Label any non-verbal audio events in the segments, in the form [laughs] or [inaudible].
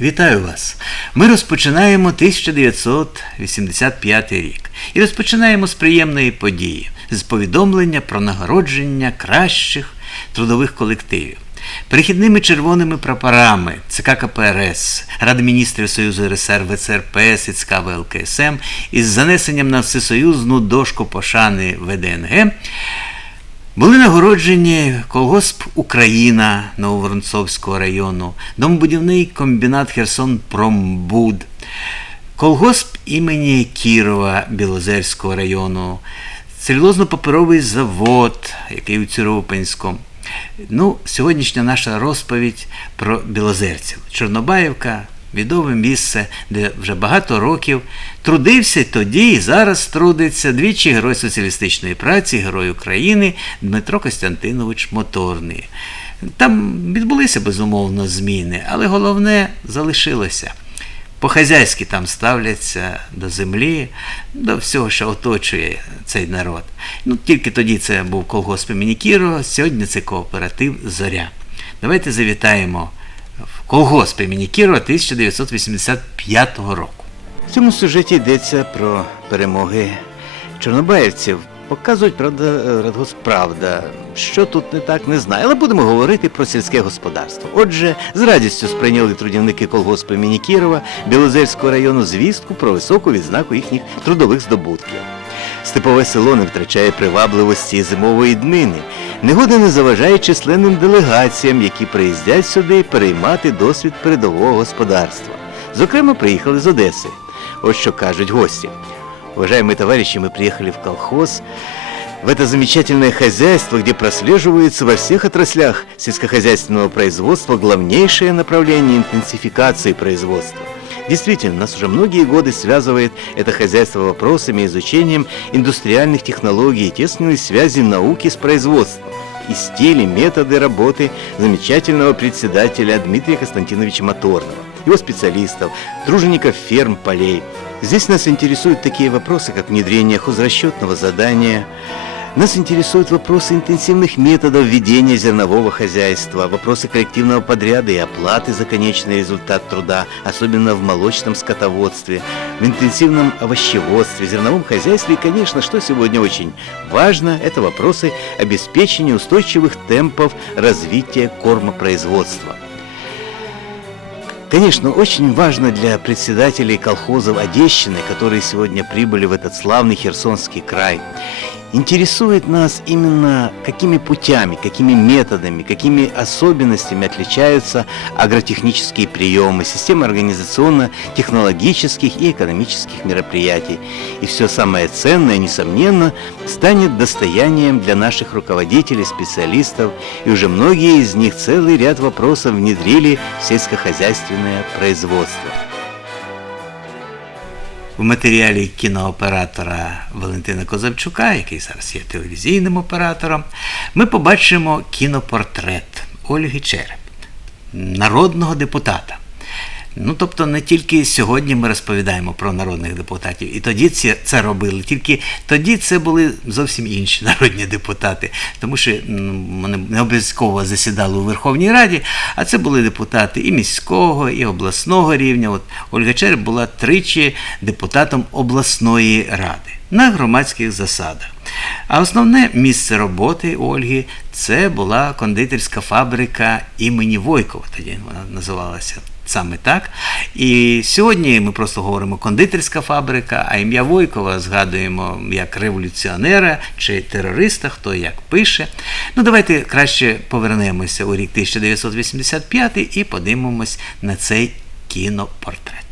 Вітаю вас! Ми розпочинаємо 1985 рік і розпочинаємо з приємної події, з повідомлення про нагородження кращих трудових колективів. Перехідними червоними прапорами ЦК КПРС, Ради міністрів Союзу РСР, ВЦРП, СІЦК ВЛКСМ із занесенням на всесоюзну дошку пошани ВДНГ були нагороджені колгосп Україна Нововоронцовського району, домобудівний комбінат Херсон Промбуд, колгосп імені Кірова Білозерського району, целюлозно-паперовий завод, який у Цюропинському. Ну, сьогоднішня наша розповідь про білозерців. Чорнобаївка відоме місце, де вже багато років трудився тоді і зараз трудиться двічі герой соціалістичної праці, герой України Дмитро Костянтинович Моторний. Там відбулися безумовно зміни, але головне залишилося. По-хазяйськи там ставляться до землі, до всього, що оточує цей народ. Ну, тільки тоді це був колгосп імені Кірова, сьогодні це кооператив Зоря. Давайте завітаємо колгосп імені Кірова 1985 року. В цьому сюжеті йдеться про перемоги чорнобаївців. Показують, правда, Радгосп Правда. Що тут не так, не знаю, але будемо говорити про сільське господарство. Отже, з радістю сприйняли трудівники колгоспу імені Кірова Білозерського району звістку про високу відзнаку їхніх трудових здобутків. Степове село не втрачає привабливості зимової днини, негода не заважає численним делегаціям, які приїздять сюди переймати досвід передового господарства. Зокрема, приїхали з Одеси. Ось що кажуть гості. Уважаемые товарищи, мы приехали в колхоз, в это замечательное хозяйство, где прослеживается во всех отраслях сельскохозяйственного производства главнейшее направление интенсификации производства. Действительно, нас уже многие годы связывает это хозяйство вопросами и изучением индустриальных технологий и тесной связи науки с производством и стили, методы работы замечательного председателя Дмитрия Константиновича Моторного, его специалистов, тружеников ферм, полей. Здесь нас интересуют такие вопросы, как внедрение хозрасчетного задания, нас интересуют вопросы интенсивных методов ведения зернового хозяйства, вопросы коллективного подряда и оплаты за конечный результат труда, особенно в молочном скотоводстве, в интенсивном овощеводстве, зерновом хозяйстве и, конечно, что сегодня очень важно, это вопросы обеспечения устойчивых темпов развития кормопроизводства. Конечно, очень важно для председателей колхозов Одещины, которые сегодня прибыли в этот славный Херсонский край. Интересует нас именно какими путями, какими методами, какими особенностями отличаются агротехнические приемы, системы организационно-технологических и экономических мероприятий. И все самое ценное, несомненно, станет достоянием для наших руководителей, специалистов, и уже многие из них целый ряд вопросов внедрили в сельскохозяйственное производство. В матеріалі кінооператора Валентина Козавчука, який зараз є телевізійним оператором, ми побачимо кінопортрет Ольги Череп, народного депутата. Ну, тобто не тільки сьогодні ми розповідаємо про народних депутатів, і тоді це, це робили. Тільки тоді це були зовсім інші [laughs] народні депутати, тому що вони не обов'язково засідали у Верховній Раді, а це були депутати і міського, і обласного рівня. От Ольга Череп була тричі депутатом обласної ради на громадських засадах. А основне місце роботи Ольги це була кондитерська фабрика імені Войкова. Тоді вона називалася саме так. І сьогодні ми просто говоримо кондитерська фабрика, а ім'я Войкова згадуємо як революціонера чи терориста, хто як пише. Ну, давайте краще повернемося у рік 1985 і подивимось на цей кінопортрет.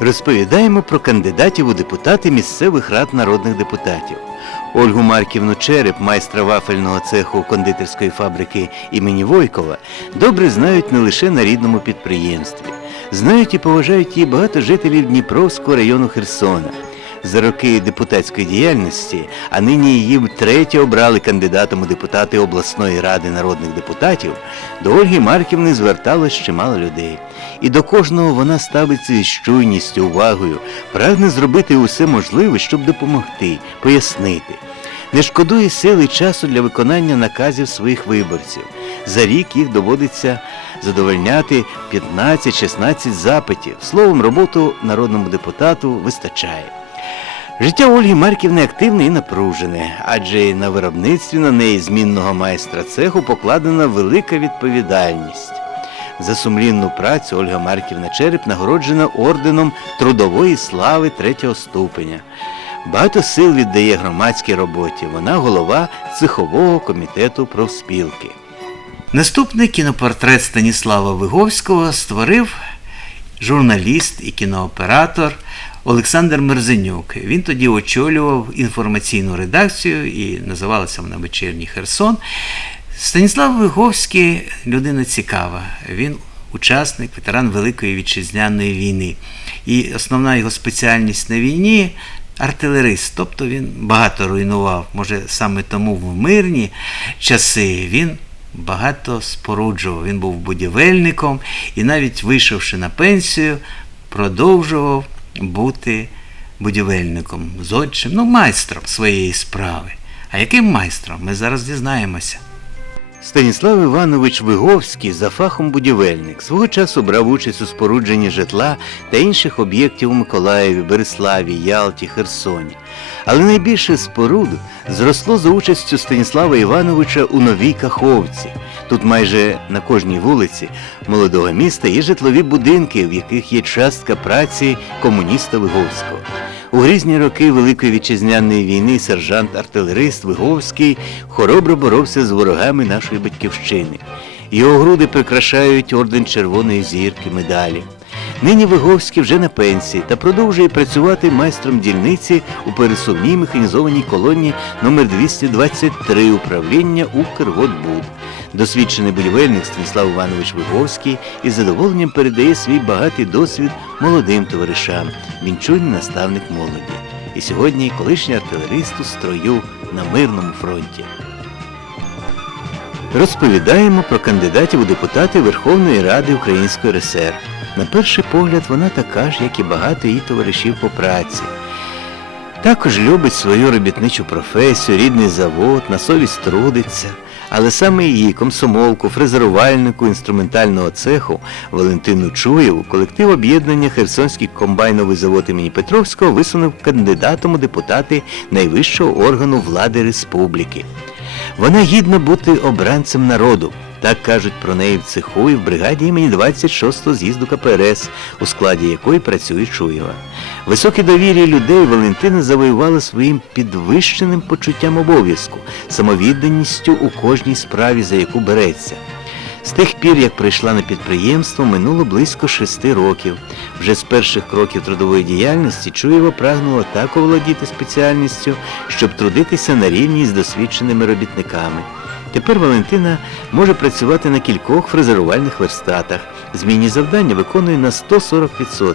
Розповідаємо про кандидатів у депутати місцевих рад народних депутатів. Ольгу Марківну Череп, майстра вафельного цеху кондитерської фабрики імені Войкова, добре знають не лише на рідному підприємстві. Знають і поважають її багато жителів Дніпровського району Херсона. За роки депутатської діяльності, а нині її втретє обрали кандидатом у депутати обласної ради народних депутатів, до Ольги Марківни зверталось чимало людей. І до кожного вона ставиться із чуйністю, увагою, прагне зробити усе можливе, щоб допомогти, пояснити. Не шкодує сили часу для виконання наказів своїх виборців, За рік їх доводиться задовольняти 15-16 запитів. Словом, роботу народному депутату вистачає. Життя Ольги Марківни активне і напружене, адже на виробництві на неї змінного майстра цеху покладена велика відповідальність. За сумлінну працю Ольга Марківна Череп нагороджена орденом Трудової слави третього ступеня. Багато сил віддає громадській роботі. Вона голова цехового комітету профспілки. Наступний кінопортрет Станіслава Виговського створив журналіст і кінооператор Олександр Мерзенюк. Він тоді очолював інформаційну редакцію і називалася вона Вечірній Херсон. Станіслав Виговський людина цікава. Він учасник, ветеран Великої вітчизняної війни. І основна його спеціальність на війні артилерист. Тобто він багато руйнував. Може, саме тому в мирні часи він багато споруджував. Він був будівельником і навіть вийшовши на пенсію, продовжував бути будівельником, зодчим, ну, майстром своєї справи. А яким майстром? Ми зараз дізнаємося. Станіслав Іванович Виговський за фахом будівельник свого часу брав участь у спорудженні житла та інших об'єктів у Миколаєві, Береславі, Ялті, Херсоні. Але найбільше споруд зросло за участю Станіслава Івановича у Новій Каховці. Тут майже на кожній вулиці молодого міста є житлові будинки, в яких є частка праці комуніста Виговського. У грізні роки Великої вітчизняної війни сержант-артилерист Виговський хоробро боровся з ворогами нашої батьківщини. Його груди прикрашають орден Червоної зірки, медалі. Нині Виговський вже на пенсії та продовжує працювати майстром дільниці у пересувній механізованій колонії номер 223 управління Укрводбуд. Досвідчений будівельник Станіслав Іванович Виговський із задоволенням передає свій багатий досвід молодим товаришам. Він чуйний наставник молоді. І сьогодні колишній артилерист у строю на мирному фронті. Розповідаємо про кандидатів у депутати Верховної Ради Української РСР. На перший погляд, вона така ж, як і багато її товаришів по праці. Також любить свою робітничу професію, рідний завод, на совість трудиться. Але саме її, комсомолку, фрезерувальнику інструментального цеху Валентину Чуєву колектив об'єднання Херсонський комбайновий завод імені Петровського висунув кандидатом у депутати найвищого органу влади республіки. Вона гідна бути обранцем народу. Так кажуть про неї в цеху і в бригаді імені 26-го з'їзду КПРС, у складі якої працює Чуєва. Високе довір'я людей Валентина завоювала своїм підвищеним почуттям обов'язку, самовідданістю у кожній справі, за яку береться. З тих пір, як прийшла на підприємство, минуло близько шести років. Вже з перших кроків трудової діяльності Чуєва прагнула так оволодіти спеціальністю, щоб трудитися на рівні з досвідченими робітниками. Тепер Валентина може працювати на кількох фрезерувальних верстатах. Змінні завдання виконує на 140%.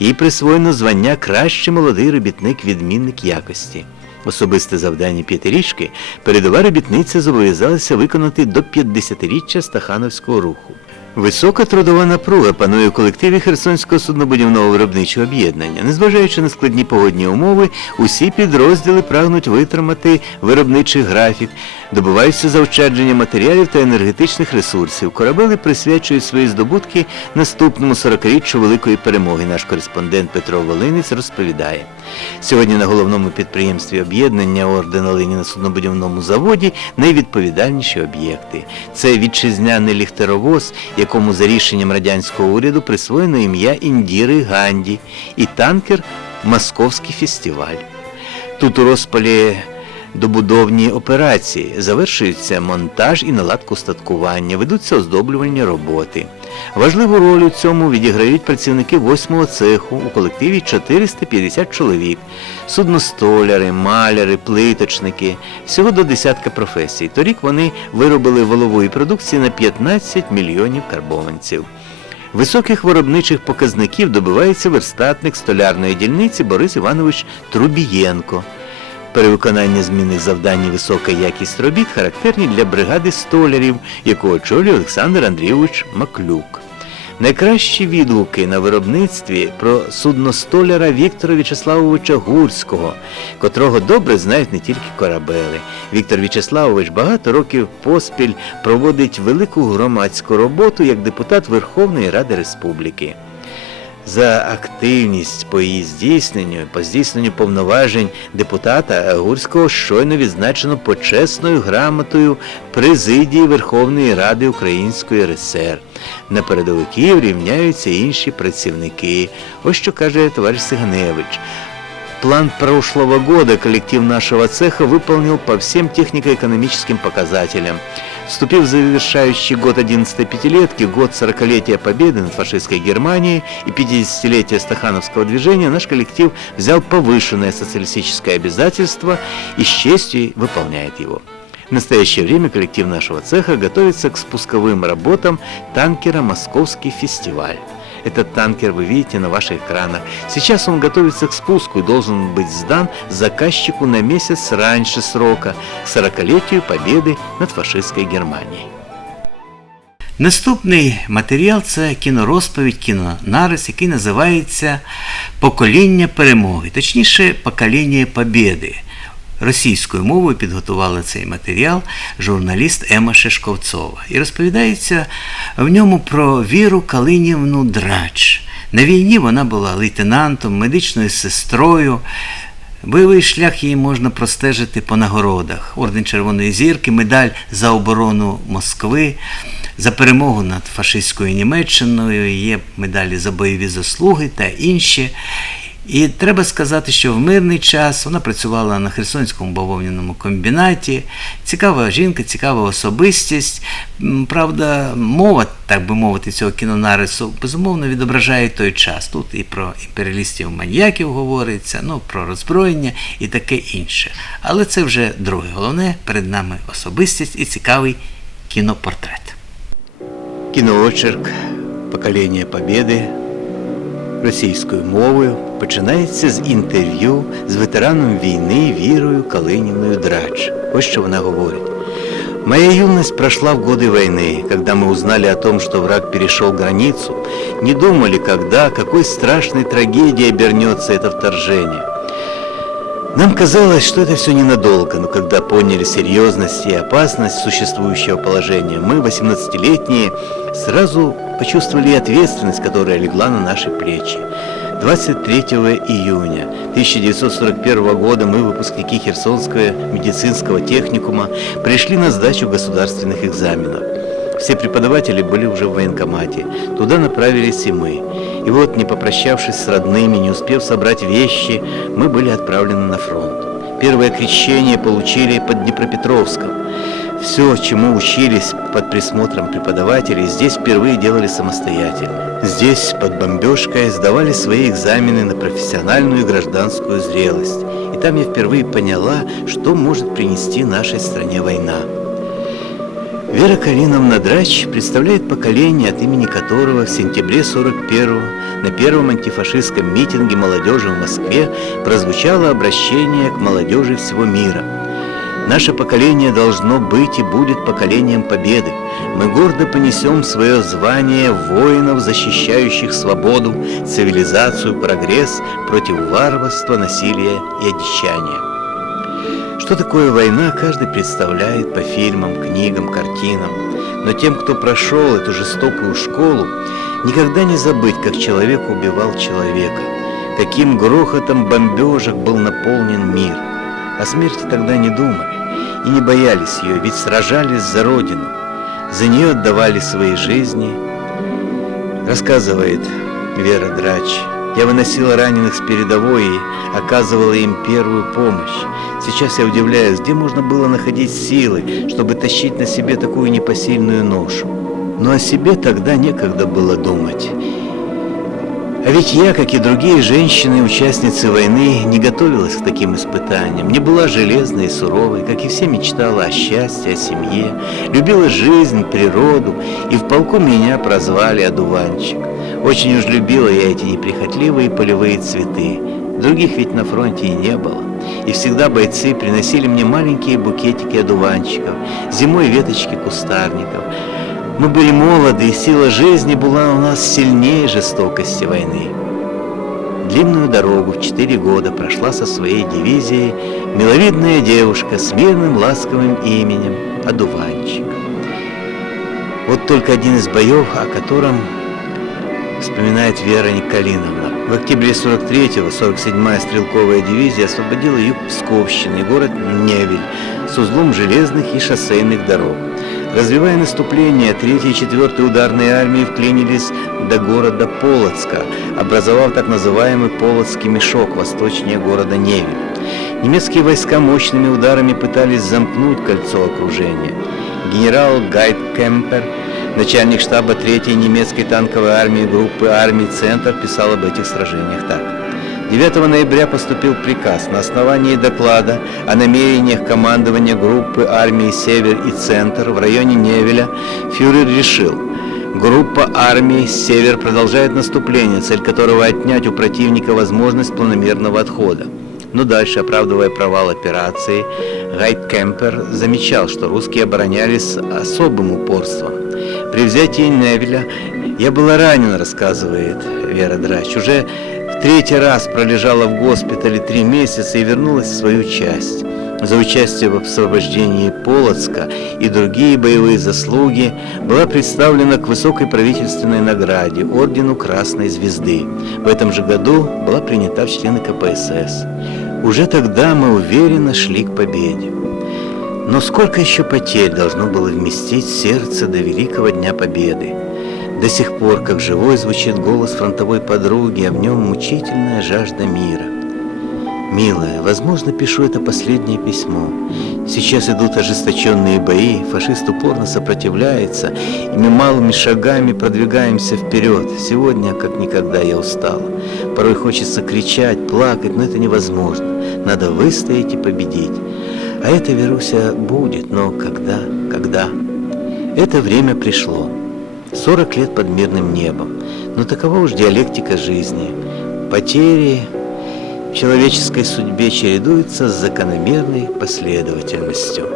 Їй присвоєно звання кращий молодий робітник-відмінник якості. Особисте завдання п'ятирічки передова робітниця зобов'язалася виконати до 50-річчя Стахановського руху. Висока трудова напруга панує у колективі Херсонського суднобудівного виробничого об'єднання. Незважаючи на складні погодні умови, усі підрозділи прагнуть витримати виробничий графік, добиваються заощадження матеріалів та енергетичних ресурсів. Корабели присвячують свої здобутки наступному 40-річчю великої перемоги. Наш кореспондент Петро Волинець розповідає. Сьогодні на головному підприємстві об'єднання ордена Леніна суднобудівному заводі найвідповідальніші об'єкти. Це вітчизняний ліхтаровоз, якому за рішенням радянського уряду присвоєно ім'я Індіри Ганді, і танкер Московський фестиваль. Тут у розпалі добудовні операції, завершується монтаж і наладка устаткування, ведуться оздоблювальні роботи. Важливу роль у цьому відіграють працівники восьмого цеху у колективі 450 чоловік, судностоляри, маляри, плиточники, всього до десятка професій. Торік вони виробили волової продукції на 15 мільйонів карбованців. Високих виробничих показників добивається верстатник столярної дільниці Борис Іванович Трубієнко. Перевиконання змінних завдань і висока якість робіт характерні для бригади столярів, яку очолює Олександр Андрійович Маклюк. Найкращі відгуки на виробництві про судностоляра Віктора В'ячеславовича Гурського, котрого добре знають не тільки корабели. Віктор В'ячеславович багато років поспіль проводить велику громадську роботу як депутат Верховної Ради Республіки. За активність по її здійсненню, по здійсненню повноважень депутата Гурського щойно відзначено почесною грамотою президії Верховної Ради Української РСР. На передовиків рівняються інші працівники. Ось що каже товариш Сиганевич. План прошлого года коллектив нашего цеха выполнил по всем технико-экономическим показателям. Вступив в завершающий год 11-й пятилетки, год 40-летия победы над фашистской Германией и 50-летия Стахановского движения, наш коллектив взял повышенное социалистическое обязательство и с честью выполняет его. В настоящее время коллектив нашего цеха готовится к спусковым работам танкера «Московский фестиваль». Этот танкер вы видите на ваших экранах. Сейчас он готовится к спуску и должен быть сдан заказчику на месяц раньше срока, к 40-летию победы над фашистской Германией. Наступний матеріал це кінорозповідь, кінонарис, який називається Покоління перемоги, точніше, Покоління Побєди. Російською мовою підготувала цей матеріал журналіст Ема Шишковцова. І розповідається в ньому про Віру Калинівну Драч. На війні вона була лейтенантом, медичною сестрою. Бойовий шлях її можна простежити по нагородах. Орден Червоної зірки, медаль за оборону Москви, за перемогу над фашистською Німеччиною, є медалі за бойові заслуги та інші. І треба сказати, що в мирний час вона працювала на Херсонському бавовняному комбінаті. Цікава жінка, цікава особистість. Правда, мова, так би мовити, цього кінонарису безумовно відображає той час. Тут і про імперіалістів маньяків говориться, ну про роззброєння і таке інше. Але це вже друге. Головне перед нами особистість і цікавий кінопортрет. Кіноочерк «Покоління Побєди» російською мовою починається з інтерв'ю з ветераном війни Вірою Калинівною Драч. Ось що вона говорить. Моя юность прошла в годы войны, когда мы узнали о том, что враг перешел границу, не думали, когда, какой страшной трагедией обернется это вторжение. Нам казалось, что это все ненадолго, но когда поняли серьезность и опасность существующего положения, мы, 18-летние, сразу почувствовали ответственность, которая легла на наши плечи. 23 июня 1941 года мы, выпускники Херсонского медицинского техникума, пришли на сдачу государственных экзаменов. Все преподаватели были уже в военкомате. Туда направились и мы. И вот, не попрощавшись с родными, не успев собрать вещи, мы были отправлены на фронт. Первое крещение получили под Днепропетровском. Все, чему учились под присмотром преподавателей, здесь впервые делали самостоятельно. Здесь, под бомбежкой, сдавали свои экзамены на профессиональную и гражданскую зрелость. И там я впервые поняла, что может принести нашей стране война. Вера Калиновна Драч представляет поколение, от имени которого в сентябре 41-го на первом антифашистском митинге молодежи в Москве прозвучало обращение к молодежи всего мира. Наше поколение должно быть и будет поколением победы. Мы гордо понесем свое звание воинов, защищающих свободу, цивилизацию, прогресс против варварства, насилия и одичания. Что такое война, каждый представляет по фильмам, книгам, картинам. Но тем, кто прошел эту жестокую школу, никогда не забыть, как человек убивал человека, каким грохотом бомбежек был наполнен мир. О смерти тогда не думали и не боялись ее, ведь сражались за Родину. За нее отдавали свои жизни. Рассказывает Вера Драч. Я выносила раненых с передовой и оказывала им первую помощь. Сейчас я удивляюсь, где можно было находить силы, чтобы тащить на себе такую непосильную ношу. Но о себе тогда некогда было думать. А ведь я, как и другие женщины, участницы войны, не готовилась к таким испытаниям, не была железной и суровой, как и все мечтала о счастье, о семье, любила жизнь, природу, и в полку меня прозвали одуванчик. Очень уж любила я эти неприхотливые полевые цветы. Других ведь на фронте и не было. И всегда бойцы приносили мне маленькие букетики одуванчиков, зимой веточки кустарников, Мы были молоды, и сила жизни была у нас сильнее жестокости войны. Длинную дорогу в четыре года прошла со своей дивизией миловидная девушка с мирным ласковым именем Одуванчик. Вот только один из боев, о котором вспоминает Вера Николиновна. В октябре 43-го 47-я стрелковая дивизия освободила юг Псковщины и город Невель с узлом железных и шоссейных дорог. Развивая наступление, 3 и 4 ударные армии вклинились до города Полоцка, образовав так называемый Полоцкий мешок восточнее города Невель. Немецкие войска мощными ударами пытались замкнуть кольцо окружения. Генерал Гайд Кемпер, начальник штаба 3-й немецкой танковой армии группы армий «Центр», писал об этих сражениях так. 9 ноября поступил приказ на основании доклада о намерениях командования группы армии «Север» и «Центр» в районе Невеля фюрер решил, группа армий «Север» продолжает наступление, цель которого отнять у противника возможность планомерного отхода. Но дальше, оправдывая провал операции, Гайд Кемпер замечал, что русские оборонялись с особым упорством. При взятии Невеля я была ранена, рассказывает Вера Драч. Уже в третий раз пролежала в госпитале три месяца и вернулась в свою часть. За участие в освобождении Полоцка и другие боевые заслуги была представлена к высокой правительственной награде Ордену Красной Звезды. В этом же году была принята в члены КПСС. Уже тогда мы уверенно шли к победе. Но сколько еще потерь должно было вместить сердце до Великого Дня Победы? До сих пор, как живой звучит голос фронтовой подруги, а в нем мучительная жажда мира. Милая, возможно, пишу это последнее письмо. Сейчас идут ожесточенные бои, фашист упорно сопротивляется, и мы малыми шагами продвигаемся вперед. Сегодня, как никогда, я устала. Порой хочется кричать, плакать, но это невозможно. Надо выстоять и победить. А это, Веруся, будет, но когда, когда? Это время пришло. 40 лет под мирным небом. Но такова уж диалектика жизни. Потери в человеческой судьбе чередуются с закономерной последовательностью.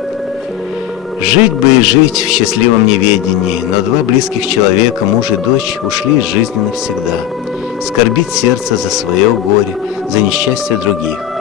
Жить бы и жить в счастливом неведении, но два близких человека, муж и дочь, ушли из жизни навсегда. Скорбит сердце за свое горе, за несчастье других.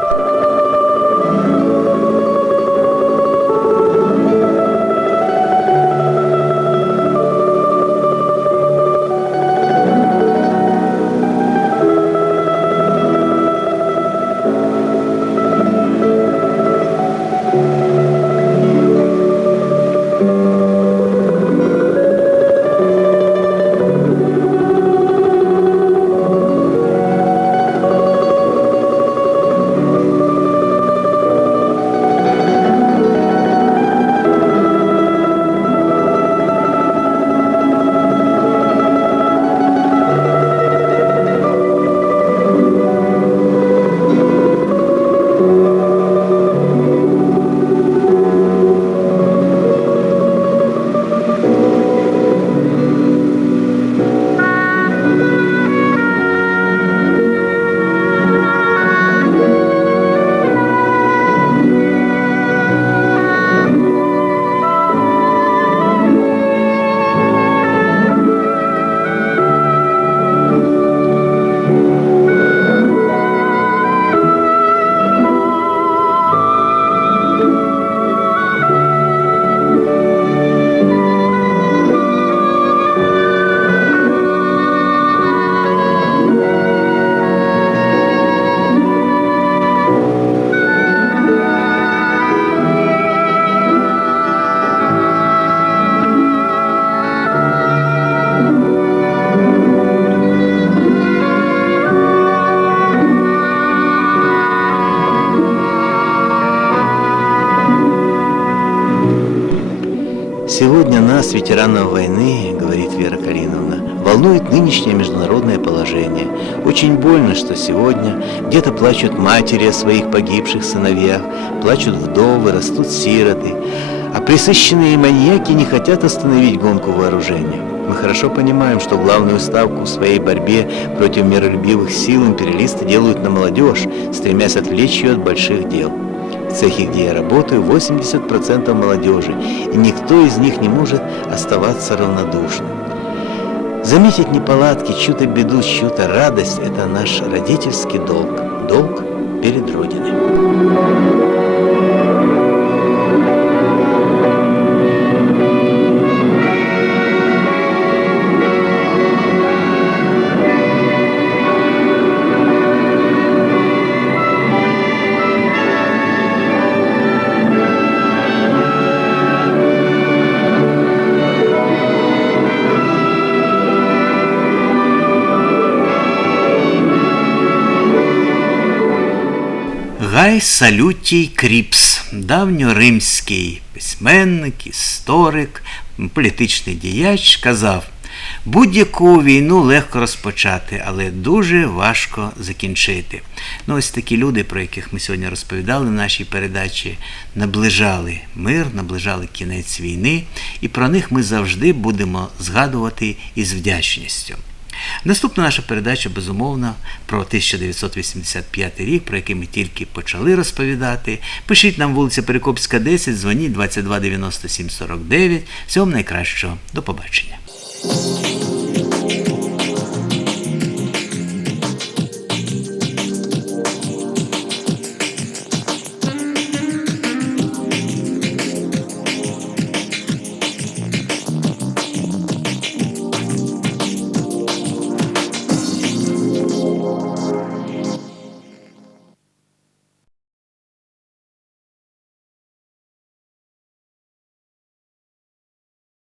Ветеранов войны, говорит Вера Калиновна, волнует нынешнее международное положение. Очень больно, что сегодня где-то плачут матери о своих погибших сыновьях, плачут вдовы, растут сироты, а присыщенные маньяки не хотят остановить гонку вооружения. Мы хорошо понимаем, что главную ставку в своей борьбе против миролюбивых сил империалисты делают на молодежь, стремясь отвлечь ее от больших дел. В цехе, где я работаю, 80% молодежи, и никто из них не может оставаться равнодушным. Заметить неполадки, чью-то беду, чью-то радость – это наш родительский долг, долг перед Родиной. Гай Салютій Кріпс, давньоримський письменник, історик, політичний діяч, казав, будь-яку війну легко розпочати, але дуже важко закінчити. Ну, ось такі люди, про яких ми сьогодні розповідали в нашій передачі, наближали мир, наближали кінець війни, і про них ми завжди будемо згадувати із вдячністю. Наступна наша передача, безумовно, про 1985 рік, про який ми тільки почали розповідати. Пишіть нам вулиця Перекопська, 10, дзвоніть 22 97 49. Всього найкращого. До побачення.